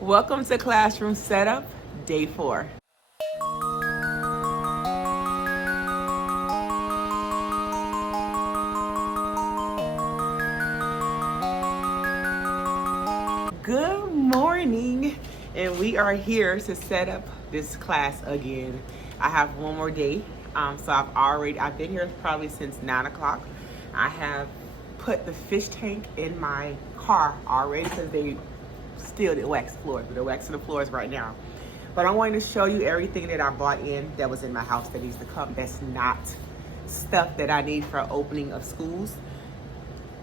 Welcome to Classroom Setup, Day 4. Good morning, and we are here to set up this class again. I have one more day, so I've been here probably since 9 o'clock. I have put the fish tank in my car already because they still didn't wax the floors, but they're waxing the floors right now. But I'm going to show you everything that I bought in that was in my house that needs to come. That's not stuff that I need for opening of schools.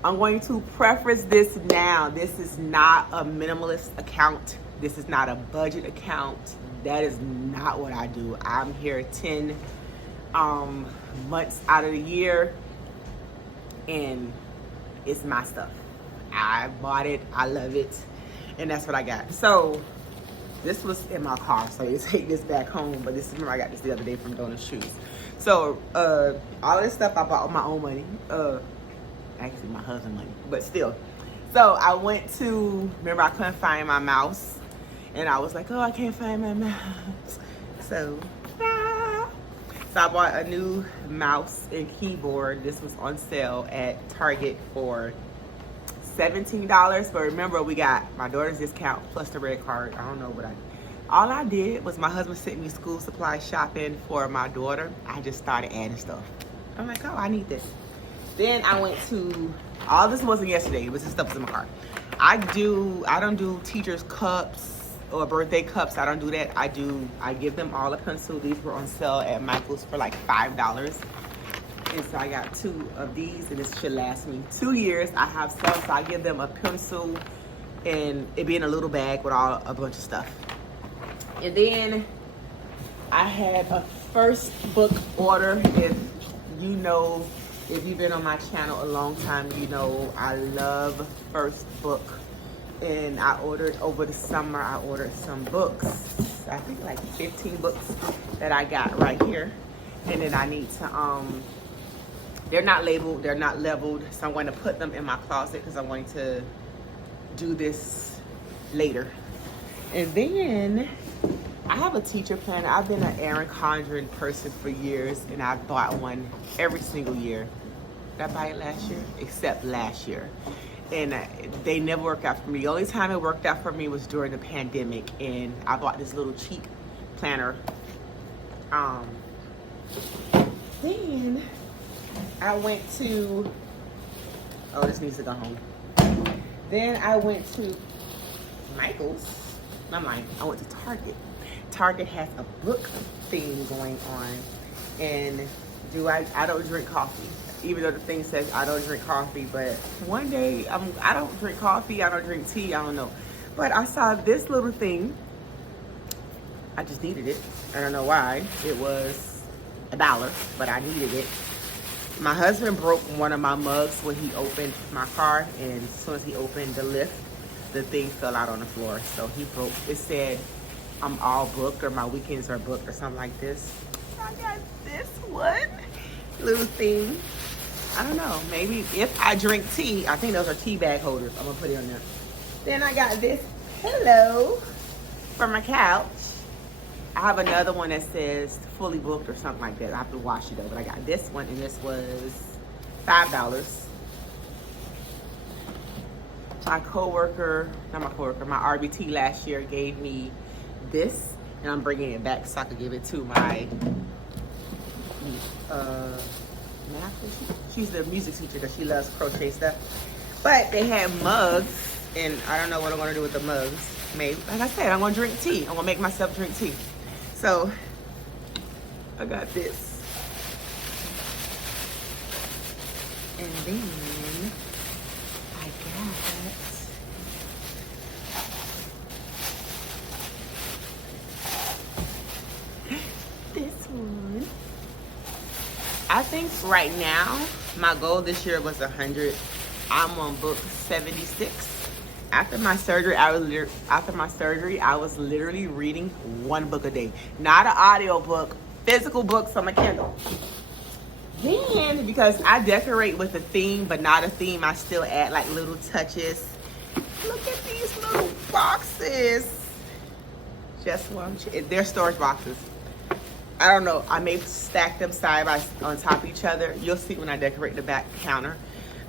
I'm going to preface this now. This is not a minimalist account. This is not a budget account. That is not what I do. I'm here 10 months out of the year, and it's my stuff. I bought it. I love it. And that's what I got. So this was in my car, so you take this back home. But this is where I got this the other day from Donna's Shoes. So all this stuff I bought with my own money. Actually my husband's money, but still. So I went to, remember I couldn't find my mouse, and I was like, oh, I can't find my mouse. So I bought a new mouse and keyboard. This was on sale at Target for $17, but remember we got my daughter's discount plus the red card. I don't know what all I did was my husband sent me school supply shopping for my daughter. I just started adding stuff. I'm like, oh, I need this. Then I went to, all this wasn't yesterday, it was the stuff was in my car. I don't do teachers cups or birthday cups. I don't do that. I give them all a pencil. These were on sale at Michael's for like $5. And so I got 2 of these, and this should last me 2 years. I have some, so I give them a pencil, and it be in a little bag with a bunch of stuff. And then I had a first book order. If you've been on my channel a long time, you know I love first book. And I ordered over the summer, I ordered some books. I think like 15 books that I got right here. And then I need to, they're not labeled, they're not leveled. So I'm going to put them in my closet because I'm going to do this later. And then I have a teacher planner. I've been an Erin Condren person for years, and I've bought one every single year. Did I buy it last year? Except last year. And they never worked out for me. The only time it worked out for me was during the pandemic, and I bought this little cheap planner. Then I went to, this needs to go home. Then I went to Michael's. I'm lying, I went to Target. Target has a book thing going on, and I don't drink coffee, even though the thing says I don't drink coffee. But one day I don't drink coffee, I don't drink tea, I don't know. But I saw this little thing. I just needed it. I don't know why. It was $1, but I needed it. My husband broke one of my mugs when he opened my car, and as soon as he opened the lift, the thing fell out on the floor. So he broke, it said, I'm all booked, or my weekends are booked, or something like this. I got this one little thing. I don't know, maybe if I drink tea, I think those are tea bag holders. I'm gonna put it on there. Then I got this pillow for my couch. I have another one that says fully booked or something like that. I have to wash it though, but I got this one, and this was $5. My RBT last year gave me this, and I'm bringing it back so I could give it to my math teacher. She's the music teacher because she loves crochet stuff. But they had mugs, and I don't know what I'm gonna do with the mugs. Maybe, like I said, I'm gonna drink tea. I'm gonna make myself drink tea. So I got this, and then I got this one. I think right now my goal this year was 100. I'm on book 76. After my surgery, I was literally reading 1 book a day. Not an audio book, physical books on my Kindle. Then, because I decorate with a theme, but not a theme, I still add like little touches. Look at these little boxes. Just one. They're storage boxes. I don't know. I may stack them on top of each other. You'll see when I decorate the back counter.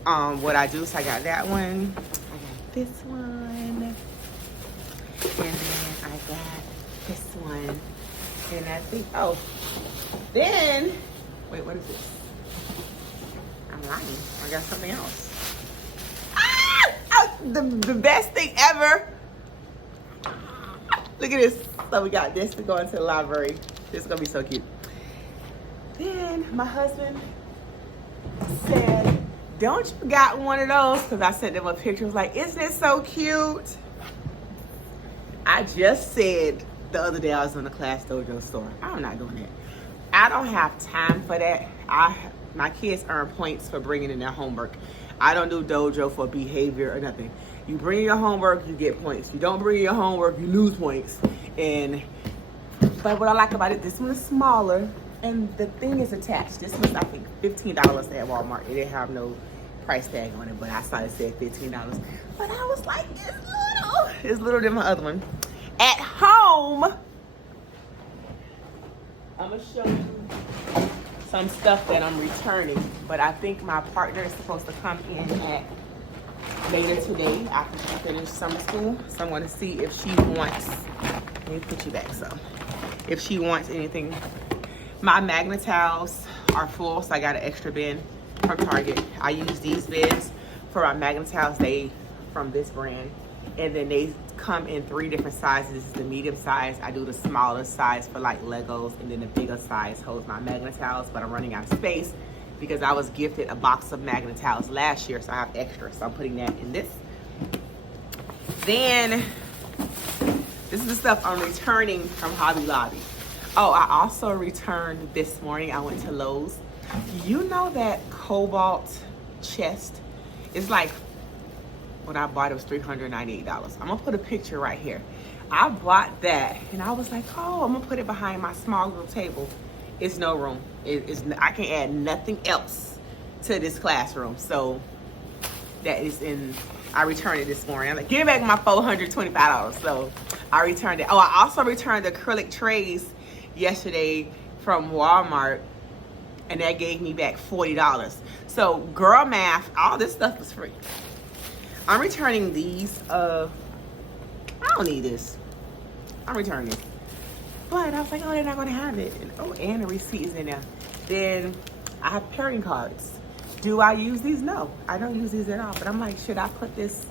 What I do is I got that one. I got this one. And then I got this one. And I think, oh, then, wait, what is this? I'm lying. I got something else. The best thing ever. Look at this. So we got this to go into the library. This is gonna be so cute. Then my husband said, don't you got one of those? Because I sent them a picture. I was like, isn't it so cute? I just said the other day I was in the Class Dojo store. I'm not doing that. I don't have time for that. My kids earn points for bringing in their homework. I don't do dojo for behavior or nothing. You bring your homework, you get points. You don't bring your homework, you lose points. But what I like about it, this one is smaller and the thing is attached. This was, I think, $15 at Walmart. It didn't have no price tag on it, but I saw it said $15. But I was like, it's little than my other one. At home, I'm gonna show you some stuff that I'm returning, but I think my partner is supposed to come in at later today after she finished summer school. So I'm gonna see if she wants, let me put you back some. If she wants anything. My magnet towels are full, so I got an extra bin from Target. I use these bins for my magnet towels. They from this brand, and then they come in 3 different sizes. This is the medium size. I do the smaller size for like Legos, and then the bigger size holds my magnet towels, but I'm running out of space because I was gifted a box of magnet towels last year, so I have extra, so I'm putting that in this. Then this is the stuff I'm returning from Hobby Lobby. Oh, I also returned this morning. I went to Lowe's. You know that cobalt chest? It's like, when I bought it was $398. I'm gonna put a picture right here. I bought that and I was like, oh, I'm gonna put it behind my small group table. It's no room. I can add nothing else to this classroom. So that is in, I returned it this morning. I'm like, give me back my $425. So I returned it. Oh, I also returned the acrylic trays yesterday from Walmart, and that gave me back $40. So girl math, all this stuff is free. I'm returning these. I don't need this. I'm returning this. But I was like, oh, they're not gonna have it. And, oh, and the receipt is in there. Then I have pairing cards. Do I use these? No, I don't use these at all. But I'm like, should I put this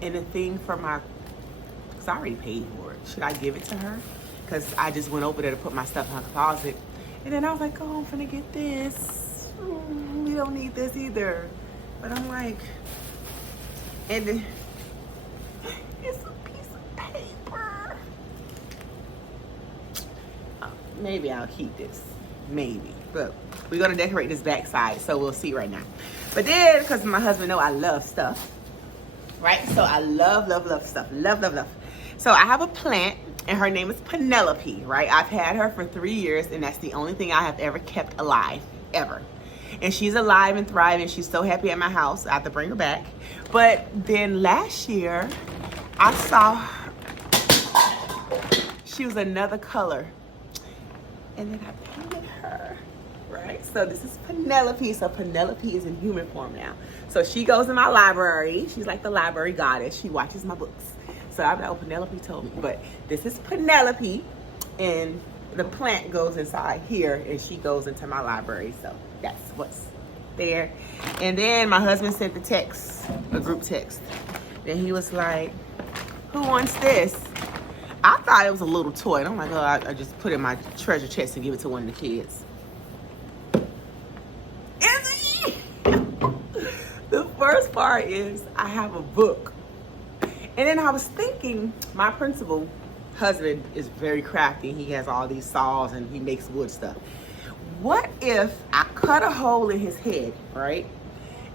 in a thing for my, because I already paid for it. Should I give it to her? Because I just went over there to put my stuff in her closet. And then I was like, oh, I'm finna get this. We don't need this either. But I'm like, and then it's a piece of paper. Oh, maybe I'll keep this. Maybe. But we're gonna decorate this back side, so we'll see right now. But then, because my husband know I love stuff, right? So I love stuff. Love. So I have a plant, and her name is Penelope, right? I've had her for 3 years, and that's the only thing I have ever kept alive, ever. And she's alive and thriving. She's so happy at my house. I have to bring her back. But then last year, I saw she was another color. And then I painted her, right? So this is Penelope. So Penelope is in human form now. So she goes in my library. She's like the library goddess. She watches my books. So I know Penelope told me. But this is Penelope. And the plant goes inside here, and she goes into my library. So that's what's there. And then my husband sent the text, a group text. Then he was like, who wants this? I thought it was a little toy. And I'm like, oh, I just put it in my treasure chest and give it to one of the kids. Is it? The first part is I have a book. And then I was thinking, my principal husband is very crafty. He has all these saws and he makes wood stuff. What if I cut a hole in his head, right?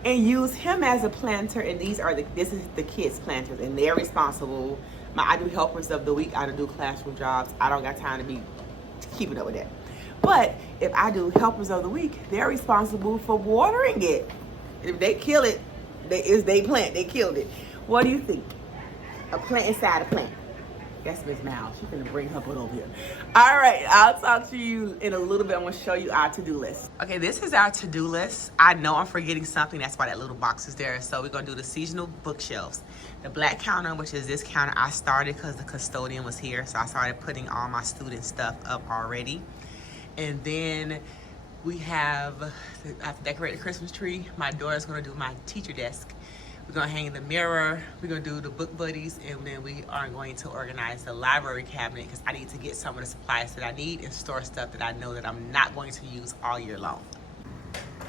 And use him as a planter, and this is the kids' planters, and they're responsible. I do helpers of the week. I don't do classroom jobs. I don't got time to be keeping up with that. But if I do helpers of the week, they're responsible for watering it. If they kill it, they plant. They killed it. What do you think? A plant inside a plant. That's Miss Mal. She's gonna bring her butt over here. All right, I'll talk to you in a little bit. I'm gonna show you our to-do list. Okay, this is our to-do list. I know I'm forgetting something. That's why that little box is there. So we're gonna do the seasonal bookshelves. The black counter, which is this counter, I started because the custodian was here. So I started putting all my student stuff up already. And then we have, I've decorated the Christmas tree. My daughter's gonna do my teacher desk. We're gonna hang the mirror, we're gonna do the book buddies, and then we are going to organize the library cabinet because I need to get some of the supplies that I need and store stuff that I know that I'm not going to use all year long.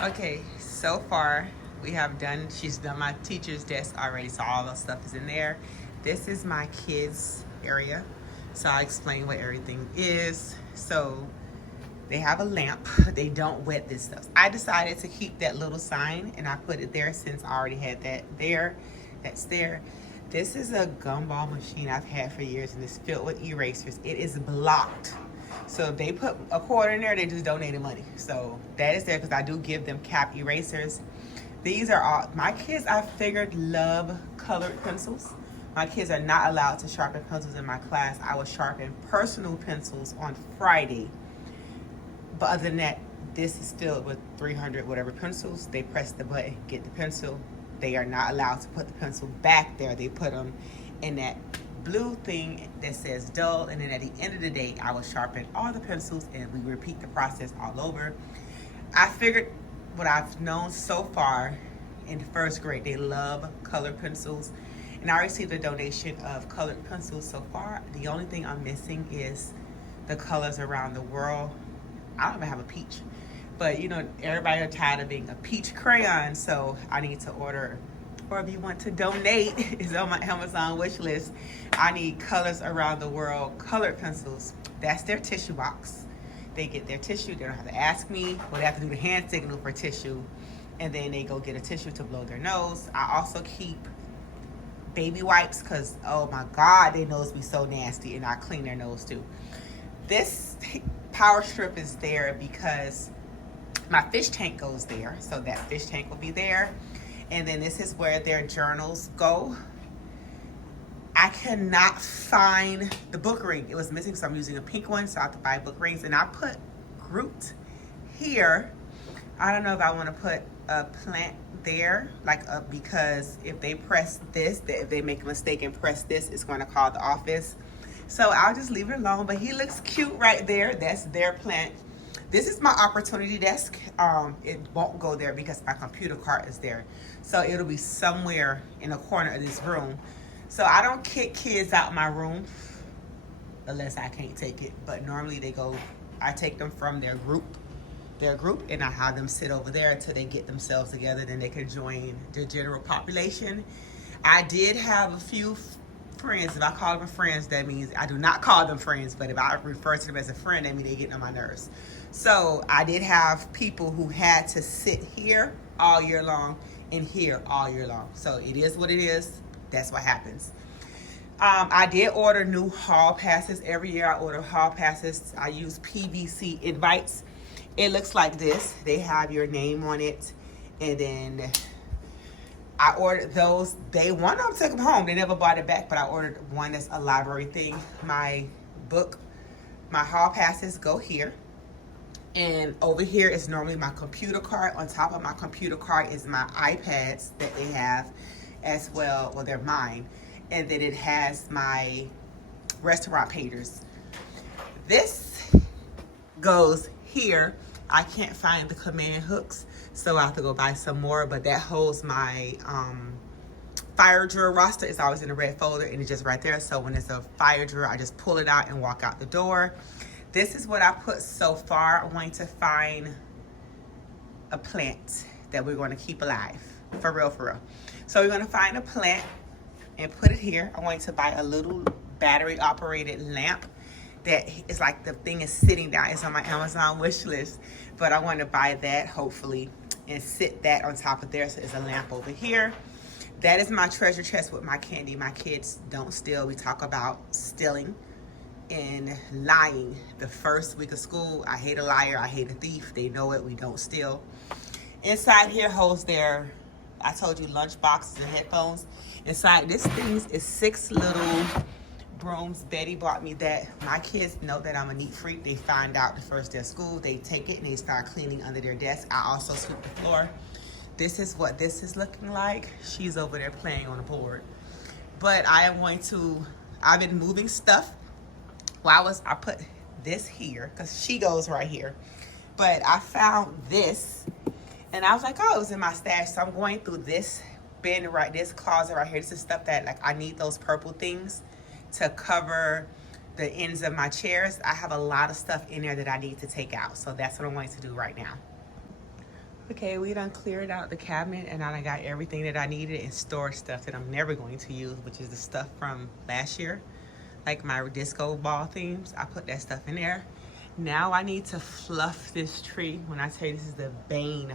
Okay, so far we have done, she's done my teacher's desk already, so all the stuff is in there. This is my kids area, so I'll explain what everything is. So they have a lamp. They don't wet this stuff. I decided to keep that little sign and I put it there since I already had that there. That's there. This is a gumball machine I've had for years and it's filled with erasers. It is blocked. So if they put a quarter in there, they just donated money. So that is there because I do give them cap erasers. These are all, my kids I figured love colored pencils. My kids are not allowed to sharpen pencils in my class. I will sharpen personal pencils on Friday. But other than that, this is filled with 300 whatever pencils. They press the button, get the pencil. They are not allowed to put the pencil back there. They put them in that blue thing that says dull. And then at the end of the day, I will sharpen all the pencils and we repeat the process all over. I figured what I've known so far in first grade, they love colored pencils. And I received a donation of colored pencils so far. The only thing I'm missing is the colors around the world. I don't even have a peach, but you know, everybody are tired of being a peach crayon, so I need to order, or if you want to donate, it's on my Amazon wish list. I need colors around the world, colored pencils. That's their tissue box. They get their tissue, they don't have to ask me, well, they have to do the hand signal for tissue, and then they go get a tissue to blow their nose. I also keep baby wipes, because oh my God, their nose be so nasty, and I clean their nose too. This power strip is there because my fish tank goes there, so that fish tank will be there. And then this is where their journals go. I cannot find the book ring. It was missing, so I'm using a pink one, so I have to buy book rings. And I put Groot here. I don't know if I want to put a plant there, like because if they press this, if they make a mistake and press this, it's going to call the office. So I'll just leave it alone, but he looks cute right there. That's their plant. This is my opportunity desk. It won't go there because my computer cart is there. So it'll be somewhere in a corner of this room. So I don't kick kids out my room unless I can't take it. But normally they go, I take them from their group, and I have them sit over there until they get themselves together. Then they can join the general population. I did have a few friends. If I call them friends, that means I do not call them friends, but if I refer to them as a friend, that means they get on my nerves. So I did have people who had to sit here all year long and here all year long. So it is what it is. That's what happens. I did order new hall passes. Every year I order hall passes. I use PVC invites. It looks like this. They have your name on it, and then I ordered those. They one of them took them home. They never bought it back, but I ordered one that's a library thing. My hall passes go here. And over here is normally my computer cart. On top of my computer cart is my iPads that they have as well. Well, they're mine. And then it has my restaurant painters. This goes here. I can't find the command hooks, so I have to go buy some more, but that holds my fire drawer roster. It's always in a red folder and it's just right there. So when it's a fire drawer, I just pull it out and walk out the door. This is what I put so far. I'm going to find a plant that we're going to keep alive. For real, for real. So we're going to find a plant and put it here. I'm going to buy a little battery operated lamp that is like the thing is sitting down. It's on my Amazon wish list, but I want to buy that hopefully and sit that on top of there. So there's a lamp over here. That is my treasure chest with my candy. My kids don't steal. We talk about stealing and lying. The first week of school, I hate a liar, I hate a thief. They know it, we don't steal. Inside here holds their, I told you, lunch boxes and headphones. Inside this thing is 6 little brooms. Betty bought me that. My kids know that I'm a neat freak. They find out the first day of school. They take it and they start cleaning under their desk. I also sweep the floor. This is what this is looking like. She's over there playing on the board. But I am going to, I've been moving stuff. I put this here because she goes right here. But I found this and I was like, oh, it was in my stash. So I'm going through this bin right, this closet right here. This is stuff that, like, I need those purple things to cover the ends of my chairs. I have a lot of stuff in there that I need to take out. So that's what I'm going to do right now. Okay, we done cleared out the cabinet and I got everything that I needed and storage stuff that I'm never going to use, which is the stuff from last year, like my disco ball themes. I put that stuff in there. Now I need to fluff this tree. When I tell you this is the bane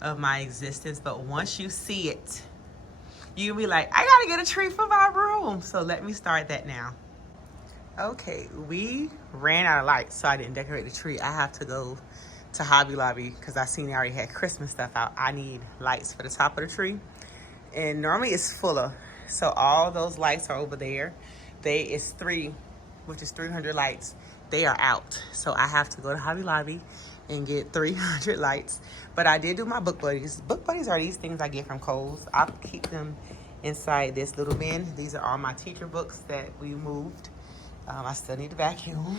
of my existence, but once you see it, you'll be like, I gotta get a tree for my room. So let me start that now. Okay, we ran out of lights, so I didn't decorate the tree. I have to go to Hobby Lobby because I seen they already had Christmas stuff out. I need lights for the top of the tree. And normally it's fuller. So all those lights are over there. It's 3, which is 300 lights. They are out. So I have to go to Hobby Lobby and get 300 lights. But I did do my book buddies. Book buddies are these things I get from Kohl's. I keep them inside this little bin. These are all my teacher books that we moved. I still need to vacuum.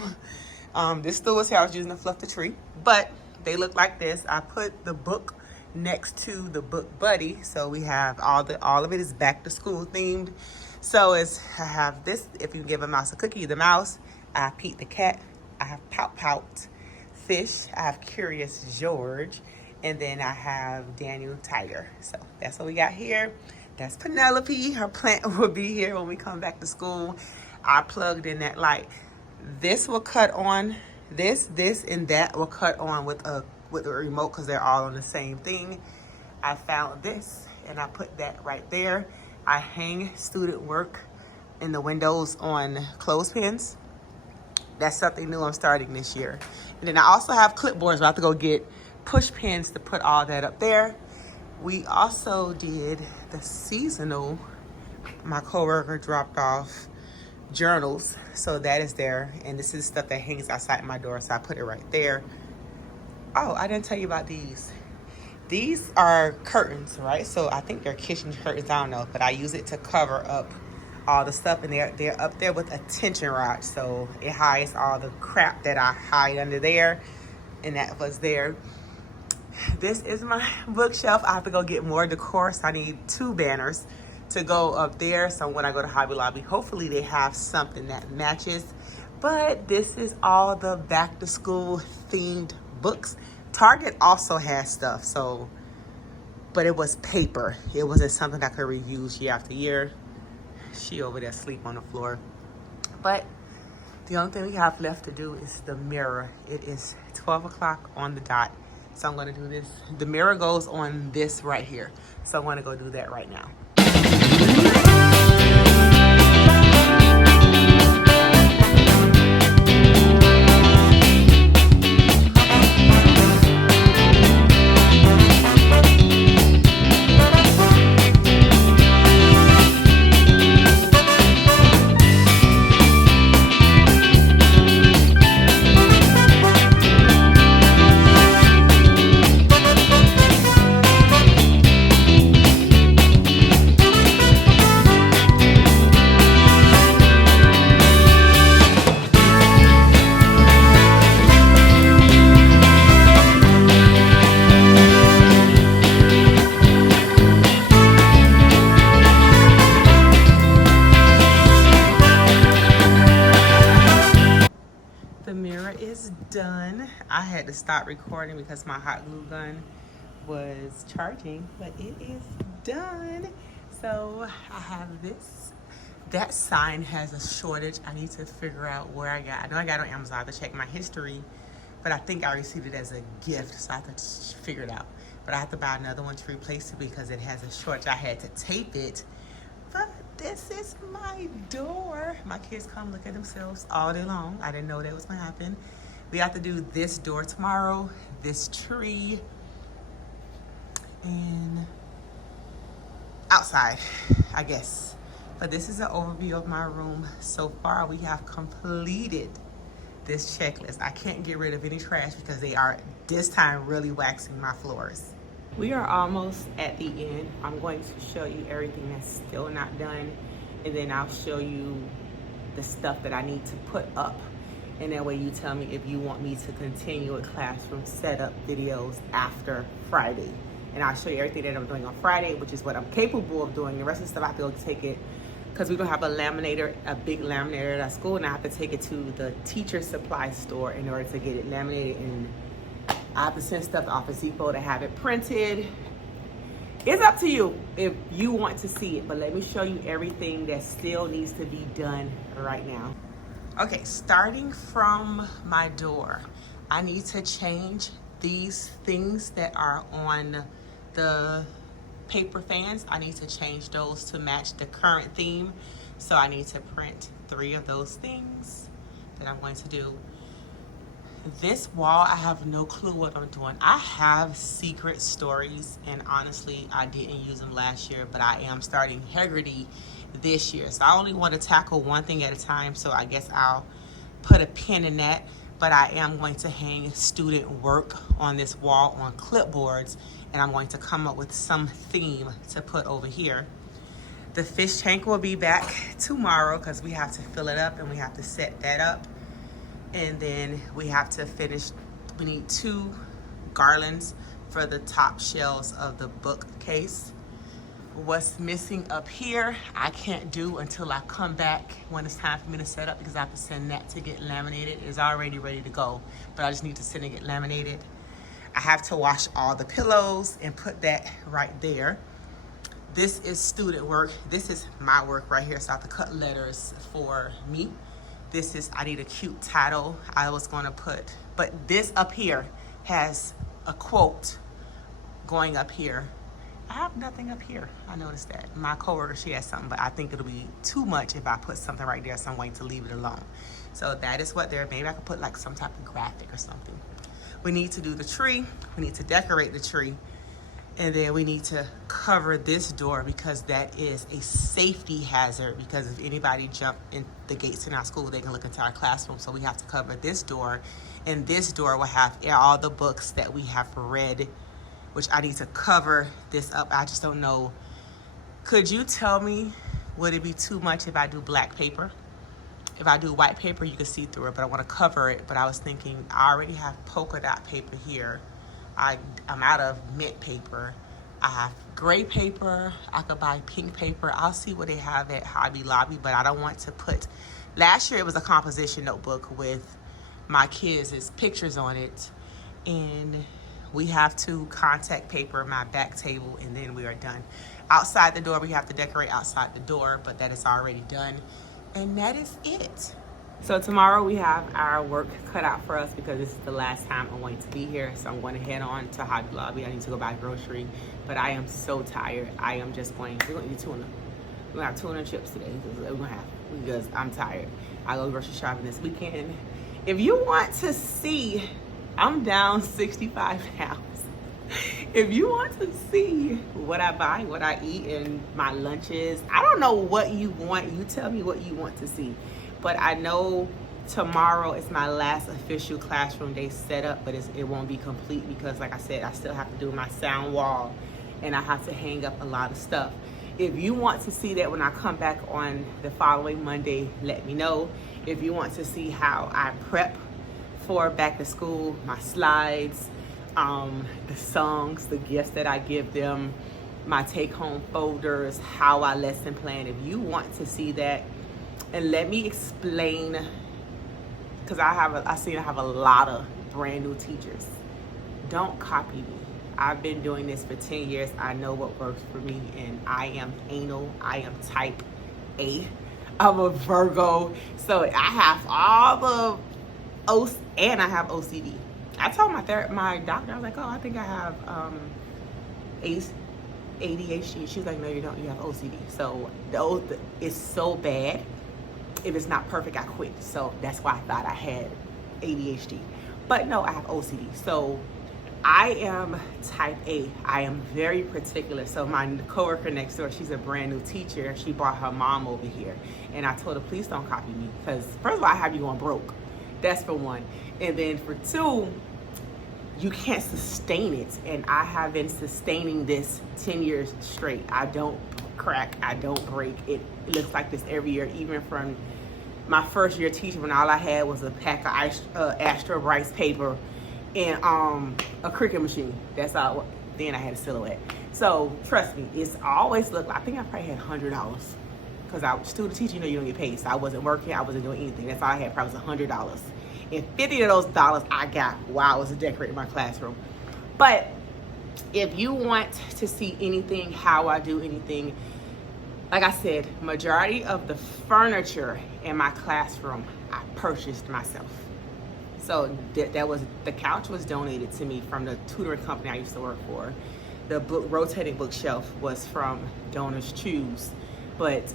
This still was here. I was using to fluff the tree. But they look like this. I put the book next to the book buddy. So we have all of it is back to school themed. So I have this, if you give a mouse a cookie, the mouse. I have Pete the cat. I have Pout Pout fish. I have Curious George. And then I have Daniel Tiger. So that's what we got here. That's Penelope. Her plant will be here when we come back to school. I plugged in that light. This will cut on. This, and that will cut on with a remote because they're all on the same thing. I found this and I put that right there. I hang student work in the windows on clothespins. That's something new I'm starting this year. And then I also have clipboards. I have to go get push pins to put all that up there. We also did the seasonal. My coworker dropped off journals, so that is there, and this is stuff that hangs outside my door, so I put it right there. Oh, I didn't tell you about these. These are curtains, right? So I think they're kitchen curtains, I don't know, but I use it to cover up all the stuff, and they're up there with a tension rod, so it hides all the crap that I hide under there, and that was there. This is my bookshelf. I have to go get more decor, so I need 2 banners to go up there. So when I go to Hobby Lobby, hopefully they have something that matches. But this is all the back to school themed books. Target also has stuff, so, but it was paper. It wasn't something I could reuse year after year. She over there asleep on the floor. But the only thing we have left to do is the mirror. It is 12 o'clock on the dot. So I'm gonna do this. The mirror goes on this right here. So I'm gonna go do that right now. Done. I had to stop recording because my hot glue gun was charging, but it is done. So I have this. That sign has a shortage. I need to figure out where I know I got it on Amazon. I have to check my history, but I think I received it as a gift, so I have to figure it out. But I have to buy another one to replace it because it has a shortage. I had to tape it. But this is my door. My kids come look at themselves all day long. I didn't know that was gonna happen. We have to do this door tomorrow, this tree, and outside, I guess. But this is an overview of my room. So far, we have completed this checklist. I can't get rid of any trash because they are, this time, really waxing my floors. We are almost at the end. I'm going to show you everything that's still not done, and then I'll show you the stuff that I need to put up. And that way you tell me if you want me to continue with classroom setup videos after Friday. And I'll show you everything that I'm doing on Friday, which is what I'm capable of doing. The rest of the stuff I have to go take it, because we don't have a laminator, a big laminator at our school, and I have to take it to the teacher supply store in order to get it laminated. And I have to send stuff to Office Depot to have it printed. It's up to you if you want to see it, but let me show you everything that still needs to be done right now. Okay, starting from my door, I need to change these things that are on the paper fans. I need to change those to match the current theme. So I need to print 3 of those things that I'm going to do. This wall, I have no clue what I'm doing. I have secret stories, and honestly, I didn't use them last year, but I am starting Heggerty this year. So I only want to tackle one thing at a time, so I guess I'll put a pin in that. But I am going to hang student work on this wall on clipboards, and I'm going to come up with some theme to put over here. The fish tank will be back tomorrow because we have to fill it up and we have to set that up. And then we have to finish, we need 2 garlands for the top shelves of the bookcase. What's missing up here, I can't do until I come back when it's time for me to set up, because I have to send that to get laminated. It's already ready to go, but I just need to send it and get laminated. I have to wash all the pillows and put that right there. This is student work. This is my work right here, so I have to cut letters for me. This is, I need a cute title I was gonna put, but this up here has a quote going up here. I have nothing up here. I noticed that. My coworker, she has something, but I think it'll be too much if I put something right there, so I'm going to leave it alone. So that is what there, maybe I could put like some type of graphic or something. We need to do the tree. We need to decorate the tree. And then we need to cover this door because that is a safety hazard, because if anybody jump in the gates in our school, they can look into our classroom. So we have to cover this door, and this door will have all the books that we have read, which I need to cover this up. I just don't know. Could you tell me, would it be too much if I do black paper? If I do white paper, you can see through it, but I want to cover it. But I was thinking, I already have polka dot paper here. I'm out of mint paper. I have gray paper. I could buy pink paper. I'll see what they have at Hobby Lobby, but I don't want to put, last year it was a composition notebook with my kids' pictures on it. And we have to contact paper my back table, and then we are done. Outside the door, we have to decorate outside the door, but that is already done. And that is it. So tomorrow we have our work cut out for us because this is the last time I'm going to be here. So I'm going to head on to Hobby Lobby. I need to go buy grocery, but I am so tired. I am just going, we're going to eat tuna. We're going to have tuna and chips today. We're going to have, because I'm tired. I go grocery shopping this weekend. If you want to see, I'm down 65 pounds. If you want to see what I buy, what I eat, and my lunches, I don't know what you want. You tell me what you want to see. But I know tomorrow is my last official classroom day setup, but it won't be complete because, like I said, I still have to do my sound wall and I have to hang up a lot of stuff. If you want to see that when I come back on the following Monday, let me know. If you want to see how I prep for back to school, my slides, the songs, the gifts that I give them, my take-home folders, how I lesson plan. If you want to see that, and let me explain, because I have a lot of brand new teachers. Don't copy me. I've been doing this for 10 years. I know what works for me, and I am anal. I am type A. I'm a Virgo, so I have all the and I have OCD. I told my doctor, I was like, oh, I think I have ADHD. She's like, no, you don't. You have OCD. So it's so bad. If it's not perfect, I quit. So that's why I thought I had ADHD. But no, I have OCD. So I am type A. I am very particular. So my coworker next door, she's a brand new teacher. She brought her mom over here. And I told her, please don't copy me. Because first of all, I have you going broke. That's for one. And then for two, you can't sustain it. And I have been sustaining this 10 years straight. I don't crack. I don't break. It looks like this every year, even from my first year teaching when all I had was a pack of Astro Rice paper and a Cricut machine. That's all. Then I had a silhouette. So trust me, it's always looked like, I think I probably had $100 because I was student teacher. You know, you don't get paid, so I wasn't working. I wasn't doing anything. That's all I had. Probably was $100, and 50 of those dollars I got while I was decorating my classroom. But if you want to see anything, how I do anything, like I said, majority of the furniture in my classroom I purchased myself. So that was, the couch was donated to me from the tutoring company I used to work for. The rotating bookshelf was from Donors Choose. But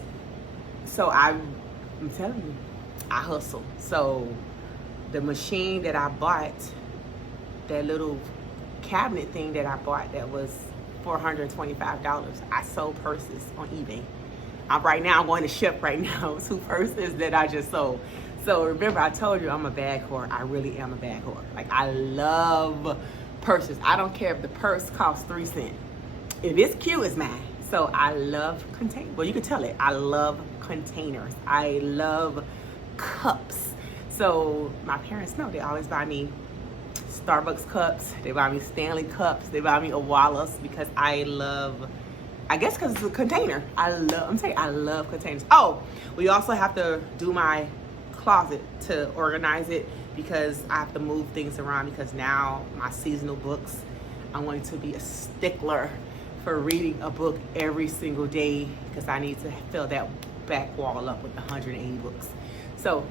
so I'm telling you, I hustle. So the machine that I bought, that little cabinet thing that I bought that was $425, I sold purses on eBay. Right now, I'm going to ship right now 2 purses that I just sold. So remember, I told you I'm a bag whore. I really am a bag whore. Like, I love purses. I don't care if the purse costs 3 cents. If it's cute, it's mine. So I love containers. Well, you can tell it. I love containers. I love cups. So my parents know, they always buy me Starbucks cups. They buy me Stanley cups. They buy me a Wallace because I love, I guess because it's a container. I'm telling you, I love containers. Oh, we also have to do my closet to organize it because I have to move things around because now my seasonal books, I want to be a stickler for reading a book every single day because I need to fill that back wall up with 180 books. So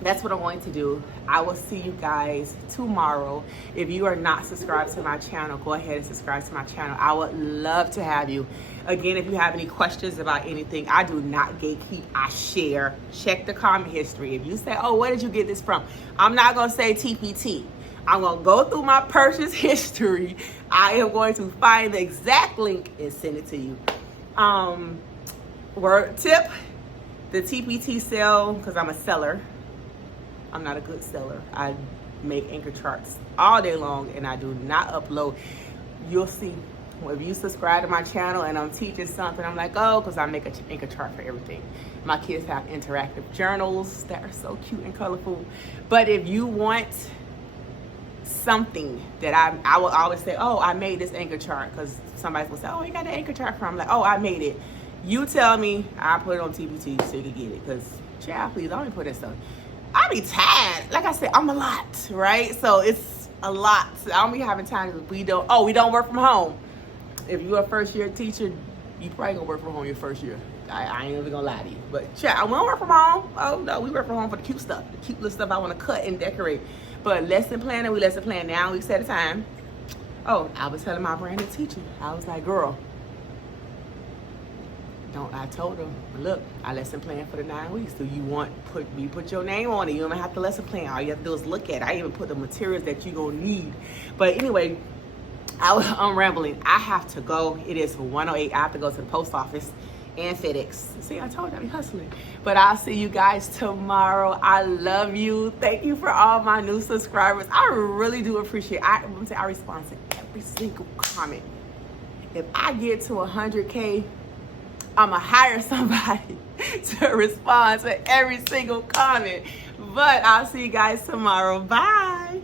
that's what I'm going to do. I will see you guys tomorrow. If you are not subscribed to my channel, go ahead and subscribe to my channel. I would love to have you. Again, if you have any questions about anything, I do not gatekeep, I share. Check the comment history. If you say, oh, where did you get this from? I'm not gonna say TPT. I'm gonna go through my purchase history. I am going to find the exact link and send it to you. Word tip, the TPT sale, because I'm a seller. I'm not a good seller. I make anchor charts all day long and I do not upload. You'll see. If you subscribe to my channel and I'm teaching something, I'm like, oh, because I make an anchor chart for everything. My kids have interactive journals that are so cute and colorful. But if you want something that I will always say, oh, I made this anchor chart, because somebody will say, oh, you got the anchor chart from? I'm like, oh, I made it. You tell me, I put it on TPT so you can get it. Because, child, please, don't even put that stuff. I be tired. Like I said, I'm a lot, right? So it's a lot. So I don't be having time. We don't work from home. If you're a first year teacher, you probably gonna work from home your first year. I ain't even gonna lie to you. But yeah, I won't work from home. Oh no, we work from home for the cute stuff. The cute little stuff I wanna cut and decorate. But lesson planning, we lesson plan now, weeks at a time. Oh, I was telling my brand new teacher. I was like, girl, I told her, look, I lesson plan for the 9 weeks. Do you want me put your name on it? You don't even have to lesson plan. All you have to do is look at it. I even put the materials that you're gonna need. But anyway, I'm rambling. I have to go. It is 1:08. I have to go to the post office and FedEx. See, I told you I'll be hustling. But I'll see you guys tomorrow. I love you. Thank you for all my new subscribers. I really do appreciate it. I respond to every single comment. If I get to 100K, I'm going to hire somebody to respond to every single comment. But I'll see you guys tomorrow. Bye.